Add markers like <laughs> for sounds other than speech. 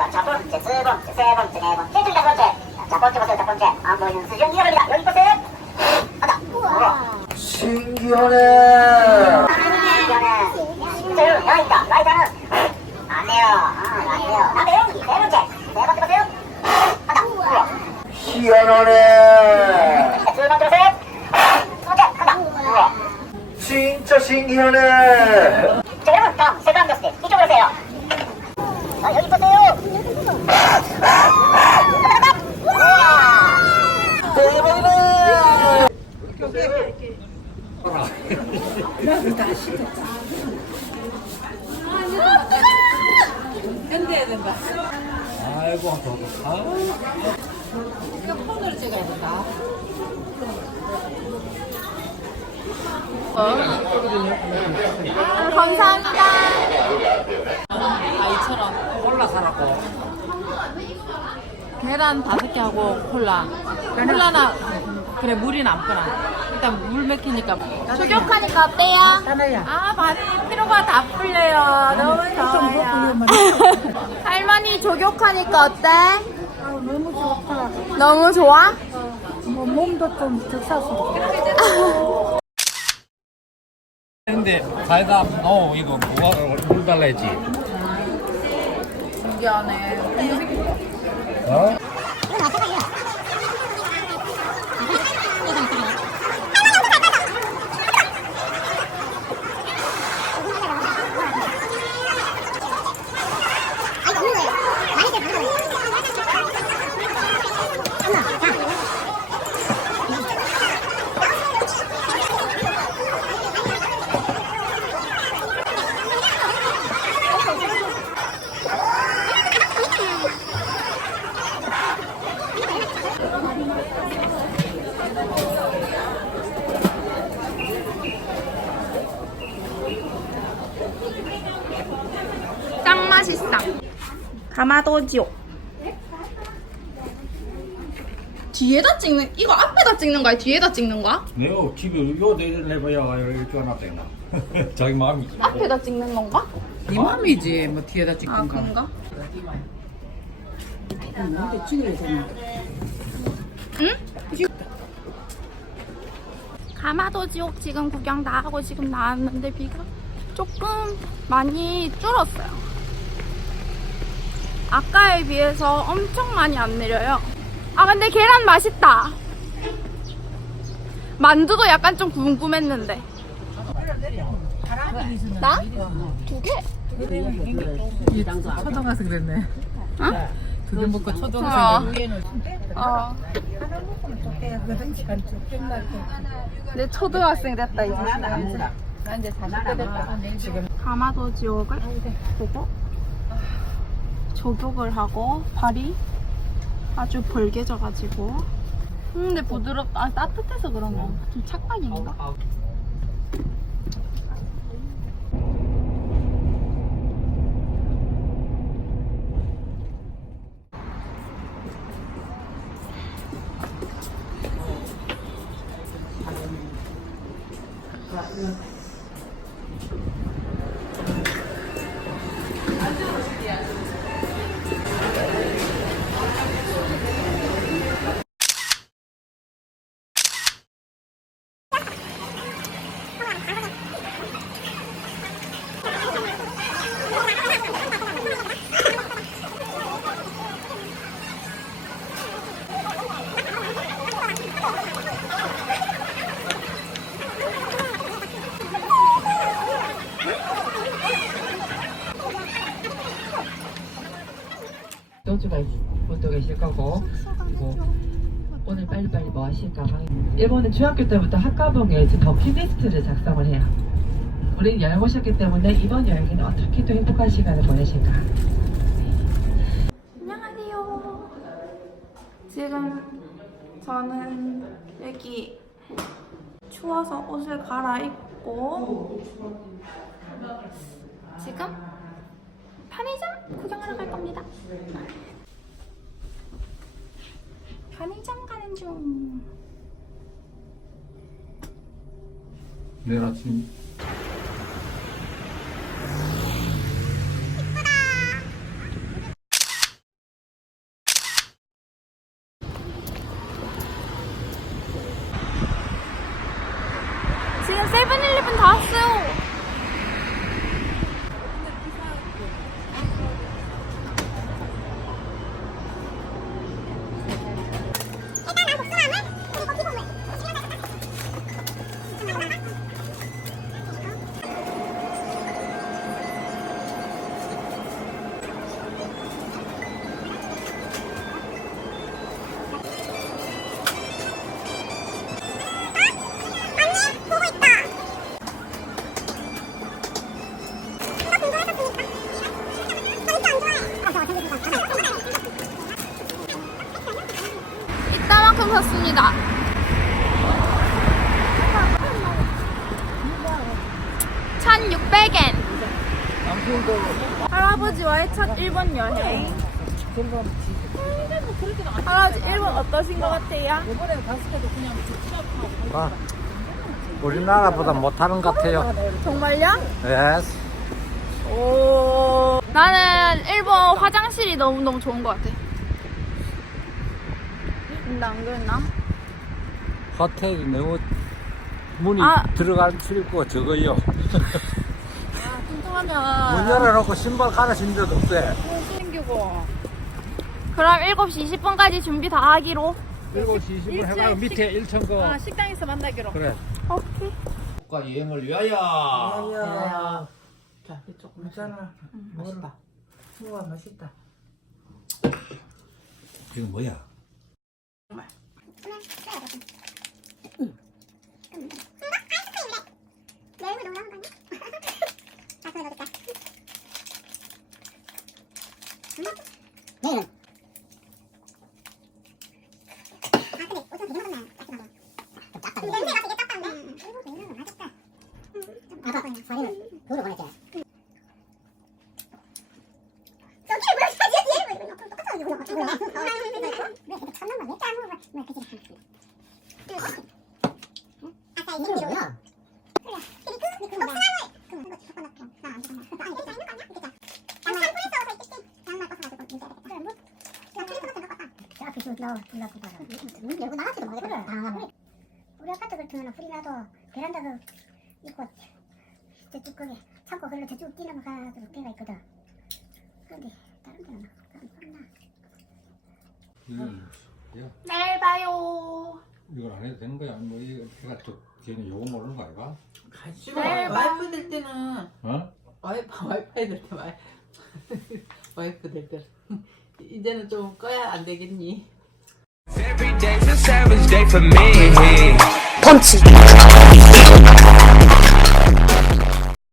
자, 여기가 첫 번째, 세 번째, 세 번째, 네 번째, 저기 다섯 번째. 자, 첫 번째 보세요, 첫 번째. 안 보이는 수정 이어갑니다. 여기 보세요. 하나. 우와. 신기하네. 신기하네. 여러분, 라이터, 라이터는 안 돼요. 아, 안 돼요. 다음에 여기 네 번째. 네 번째 보세요. 하나. 우와. 희한하네. 두 번째 보세요. 두 번째, 하나. 우와. 진짜 신기하네. 자, 여러분, 다음, 세컨 더스트. 이쪽으로 오세요. 자, 여기 보세요. 우와. 대박이네. 아이고, 아, 감사합니다. 콜라 사라고. 계란 다섯 개 하고 콜라. 콜라나 그래 물이 남거나. 일단 물 맥히니까. 조격하니까 어때요? 아 많이 피로가 다 풀려요. 너무 좋아요. <laughs> 할머니 조격하니까 어때? 너무 좋다. 너무 좋아? 몸도 좀 드셔서 <laughs> 근데 사이다 너 이거 뭐가 물 달라야지. 신기하네. 어? 짱 맛있어. 가마도지오. 뒤에다 찍는 이거 앞에다 찍는 거야? 뒤에다 찍는 거야? 내가 집에 요 내일 해봐야 이렇게 하나 되나. <laughs> 자기 마음이지. 앞에다 찍는 건가? 네 맘이지. 뭐 뒤에다 찍는 아 거. 그런가? 응? 가마도 지옥 지금 구경 다 하고 지금 나왔는데 비가 조금 많이 줄었어요. 아까에 비해서 엄청 많이 안 내려요. 아 근데 계란 맛있다. 만두도 약간 좀 궁금했는데. 나? 두 개? 초등학생 됐네. 어? 두개 먹고 초등학생 어. 됐네. 어. 내 초등학생 됐다 이제. 나 이제 40대 됐다. 지금 가마도 지옥을 보고 조격을 하고 발이 아주 벌게져가지고. 음, 근데 부드럽다. 아, 따뜻해서 그런가? 좀 착각인가? 소주가 분도 계실 거고 그리고 오늘 빨리빨리 뭐 하실까 일본은 중학교 때부터 학과봉에 이제 버킷리스트를 작성을 해요 우리는 여행 오셨기 때문에 이번 여행에는 어떻게 또 행복한 시간을 보내실까 안녕하세요. 지금 저는 여기 추워서 옷을 갈아입고 지금 편의점 구경하러 갈 겁니다. 편의점 가는 중. 내일 아침 이따만큼 샀습니다. (1600엔) 할아버지와의 첫 일본 여행 할아버지 일본 어떠신 것 같아요? 아, 우리나라보다 못하는 것 같아요. 정말요? 예스. 오. 나는 일본 화장실이 너무너무 좋은 것 같아. 근데 안 그랬나? 호텔이 너무 문이 아. 들어갈 출입구가 적어요. 뚱뚱하면. 문 열어놓고 신발 갈아 신데도 없대. 생기고. 그럼 7시 20분까지 준비 다 하기로. 7시 20분 해가지고 밑에 1층 거. 아, 식당에서 만나기로. 그래. 오케이. 국가 여행을 위하여. 야. 자, 이쪽 괜찮아. 맛있다. 우와, 맛있다. 지금 뭐야? 아빠, 버리는 도로 보냈지. 저기 왜 사지? 똑같아 이거. 왜 이렇게 쳤나 봐? 왜 까먹어? 왜 그지? 아까 이 뭐야? 그래. 그리고 그 소나무 그 그거 섞어놓게. 나안 좋아. 아니 그때 있는 거 아니야? 그때. 양말 뿌려서 있겠지. 양말 벗어가지고 문제 되겠다. 그래 뭐? 야 그리고 그거 생각봤다. 불나고 봐라. 문 열고 나가지도 모르겠다. 당하면. 우리 아파트 같으면 불이 나도 베란다도 있고 저쪽 거기 창고 걸로 저쪽 뛰어가도 데가 있거든. 근데 다른 데는 안 나. 이거, 내일 봐요. 이걸 안 해도 되는 거야? 뭐 이거 걔가 또 걔는 요거 모르는 거 아이가? 같이 네, 와이프 될 때는 어? 와이프 와이파이 될 때 와이 와이프 <laughs> 될 때. 이제는 좀 꺼야 안 되겠니? Every day's a savage day for me. 펀치.